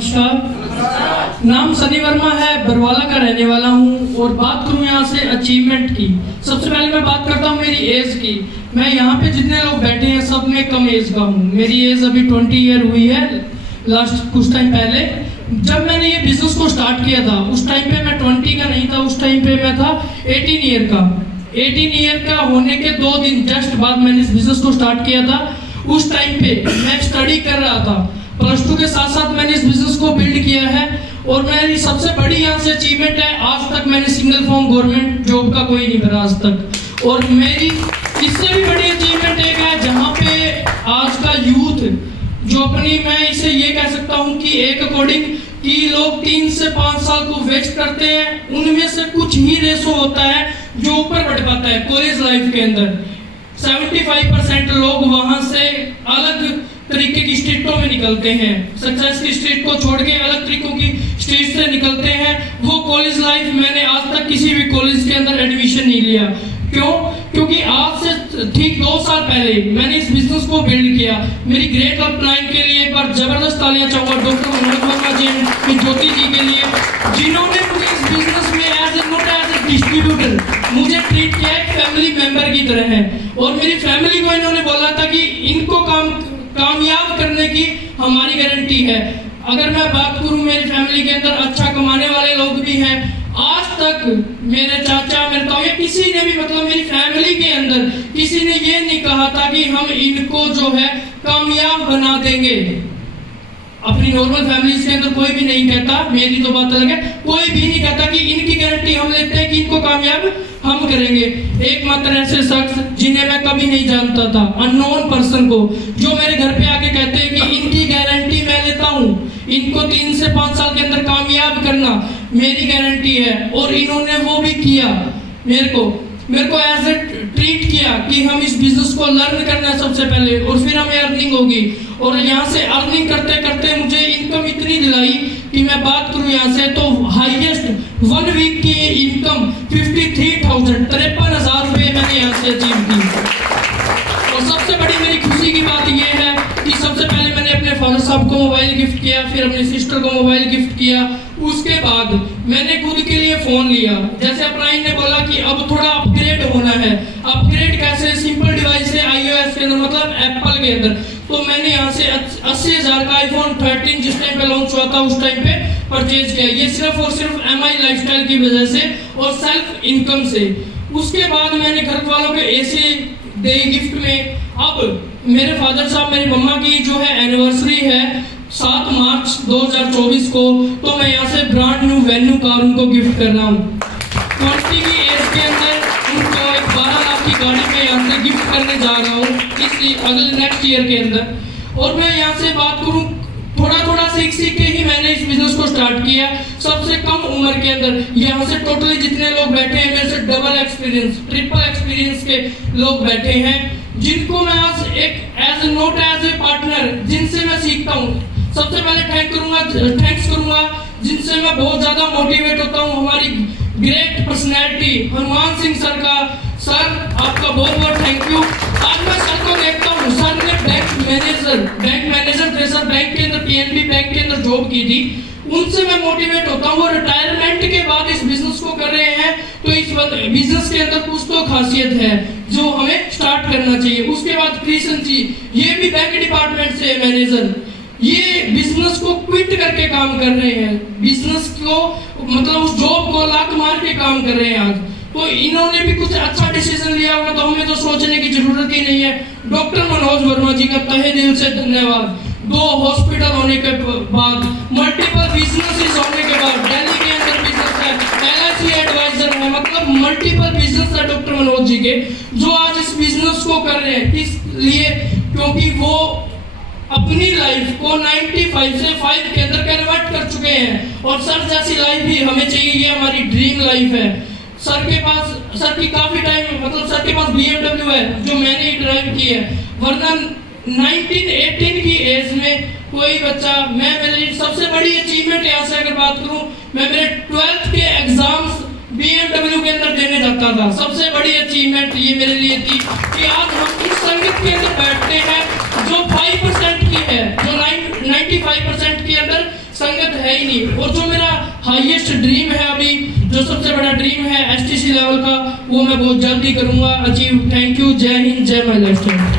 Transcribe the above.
नमस्कार। नाम सनी वर्मा है, बरवाला का रहने वाला हूँ और बात करूँ यहाँ से अचीवमेंट की। सबसे पहले मैं बात करता हूँ मेरी एज की। मैं यहाँ पे जितने लोग बैठे हैं सब में कम एज का हूँ। मेरी एज अभी 20 ईयर हुई है। लास्ट कुछ टाइम पहले जब मैंने ये बिजनेस को स्टार्ट किया था उस टाइम पे मैं 20 का नहीं था, उस टाइम पे मैं था 18 ईयर का। 18 ईयर का होने के 2 दिन जस्ट बाद मैंने इस बिजनेस को स्टार्ट किया था। उस टाइम पे मैं स्टडी कर रहा था, +2 के साथ साथ मैंने इस बिजनेस को बिल्ड किया है। और मेरी सबसे बड़ी यहाँ से अचीवमेंट है, आज तक मैंने सिंगल फॉर्म गवर्नमेंट जॉब का कोई नहीं भरा आज तक। और मेरी इससे भी बड़ी अचीवमेंट एक है जहाँ पे आज का यूथ जो अपनी, मैं इसे ये कह सकता हूँ कि एक अकॉर्डिंग कि लोग 3 से 5 साल को वेस्ट करते हैं, उनमें से कुछ ही रेशो होता है जो ऊपर बढ़ पाता है। कॉलेज लाइफ के अंदर 75% लोग वहां से अलग तरीके की स्ट्रीटों में निकलते हैं, सक्सेस की स्ट्रीट को छोड़ के अलग तरीकों की स्ट्रीट से निकलते हैं। वो कॉलेज लाइफ मैंने आज तक किसी भी कॉलेज के अंदर एडमिशन नहीं लिया। क्यों? क्योंकि आज से ठीक 2 साल पहले मैंने इस बिजनेस को बिल्ड किया। मेरी ग्रेट ऑफ 9 के लिए एक बार जबरदस्त तालियां चाहूंगा डॉक्टर मनोज वर्मा जी एंड ज्योति जी के लिए, जिन्होंने मुझे इस बिजनेस में नॉट एज ए डिस्ट्रीब्यूटर मुझे ट्रीट किया एक फैमिली मेंबर की तरह है। और मेरी फैमिली को इन्होंने बोला था कि इनको कामयाब करने की हमारी गारंटी है। अगर मैं बात करूं मेरी फैमिली के अंदर अच्छा कमाने वाले लोग भी हैं। आज तक मेरे चाचा, मेरे ताऊ, किसी ने भी मतलब मेरी फैमिली के अंदर किसी ने ये नहीं कहा था कि हम इनको जो है कामयाब बना देंगे। अपनी नॉर्मल फैमिली के अंदर कोई भी नहीं कहता, मेरी तो बात अलग है, कोई भी नहीं कहता कि इनकी गारंटी हम लेते हैं कि इनको कामयाब हम करेंगे। एकमात्र ऐसे शख्स जिन्हें मैं कभी नहीं जानता था, अननोन पर्सन को, जो मेरे घर पे आके कहते हैं कि इनकी गारंटी मैं लेता हूँ, इनको 3 से 5 साल के अंदर कामयाब करना मेरी गारंटी है। और इन्होंने वो भी किया, मेरे को एज ए ट्रीट किया कि हम इस बिजनेस को लर्न करना है सबसे पहले और फिर हमें अर्निंग होगी। और यहाँ से अर्निंग करते करते मुझे इनकम इतनी दिलाई कि मैं बात करूँ यहाँ से तो हाईएस्ट 1 वीक की इनकम 53,000 रुपये मैंने यहाँ से अचीव की। और सबसे बड़ी मेरी खुशी की बात यह है कि सबसे पहले मैंने अपने फादर साहब को मोबाइल गिफ्ट किया, फिर अपने सिस्टर को मोबाइल गिफ्ट किया, उसके बाद मैंने खुद के लिए फोन लिया। जैसे अपराइन ने बोला कि अब थोड़ा अपग्रेड होना है। अपग्रेड कैसे? सिंपल डिवाइस है iOS के अंदर, मतलब एप्पल के अंदर। तो मैंने यहाँ से 80,000 का iPhone 13 जिस टाइम पे लॉन्च हुआ था उस टाइम पे परचेज किया। ये सिर्फ और सिर्फ MI लाइफस्टाइल की वजह से और सेल्फ इनकम से। उसके बाद मैंने घर वालों के ऐसे दे गिफ्ट में। अब मेरे फादर साहब, मेरी मम्मा की जो है एनिवर्सरी है 7 मार्च 2024 को, तो मैं यहाँ से ब्रांड न्यू वेन्यू कार उनको गिफ्ट कर रहा हूँ। 20 की एज के अंदर उनको एक 12 लाख की गाड़ी में यहाँ से गिफ्ट करने जा रहा हूँ इस अगले नेक्स्ट ईयर के अंदर। और मैं यहाँ से बात करूँ, थोड़ा सीख के ही मैंने इस बिजनेस को स्टार्ट किया सबसे कम उम्र के अंदर। यहाँ से टोटली जितने लोग बैठे हैं मेरे से डबल एक्सपीरियंस, ट्रिपल एक्सपीरियंस के लोग बैठे हैं, जिनको मैं आज एक नॉट एज ए पार्टनर, जिनसे मैं सीखता हूँ। सबसे पहले थैंक्स करूंगा जिनसे मैं बहुत ज्यादा मोटिवेट होता हूँ, हमारी great personality Hanuman Singh sir का। सर आपका बहुत बहुत थैंक यू। आज मैं सर को देखता हूँ, सर ने बैंक मैनेजर प्रेशर बैंक के अंदर, PNB बैंक के अंदर जॉब की थी। उनसे मैं मोटिवेट होता हूँ। और रिटायरमेंट के बाद इस बिजनेस को कर रहे हैं, तो इस बिजनेस के अंदर कुछ तो खासियत है जो हमें स्टार्ट करना चाहिए। उसके बाद कृष्ण जी, ये भी बैंक डिपार्टमेंट से मैनेजर, ये बिजनेस को क्विट करके काम कर रहे हैं, बिजनेस को मतलब उस जॉब को लात मार के काम कर रहे हैं आज। तो इन्होंने भी कुछ अच्छा डिसीजन लिया होगा, तो हमें तो सोचने की जरूरत ही नहीं है। डॉक्टर मनोज वर्मा जी का तहे दिल से धन्यवाद। 2 हॉस्पिटल होने के बाद, मल्टीपल बिजनेसेस होने के बाद, दिल्ली के अंदर बिजनेस है, LIC एडवाइजर है, मतलब मल्टीपल बिजनेस है डॉक्टर मनोज जी के, जो आज इस बिजनेस को कर रहे हैं। किस लिए? क्योंकि वो अपनी लाइफ को 95 से 5 के अंदर कन्वर्ट कर चुके हैं। और सर जैसी लाइफ भी हमें चाहिए, ये हमारी ड्रीम लाइफ है। सर की काफी टाइम, मतलब सर के पास BMW है जो मैंने ड्राइव की है, वरना 19-18 की एज में कोई बच्चा, मेरी सबसे बड़ी अचीवमेंट यहाँ से अगर बात करूँ, मैं मेरे 12th के एग्जाम्स BMW के अंदर देने जाता था। सबसे बड़ी अचीवमेंट ये मेरे लिए थी कि आज हम इस संगत के अंदर बैठते हैं जो 5% की है, जो 95% के अंदर संगत है ही नहीं। और जो मेरा हाईएस्ट ड्रीम है अभी, जो सबसे बड़ा ड्रीम है STC लेवल का, वो मैं बहुत जल्दी करूँगा अचीव। Thank you. जय हिंद, जय माय लाइफस्टाइल।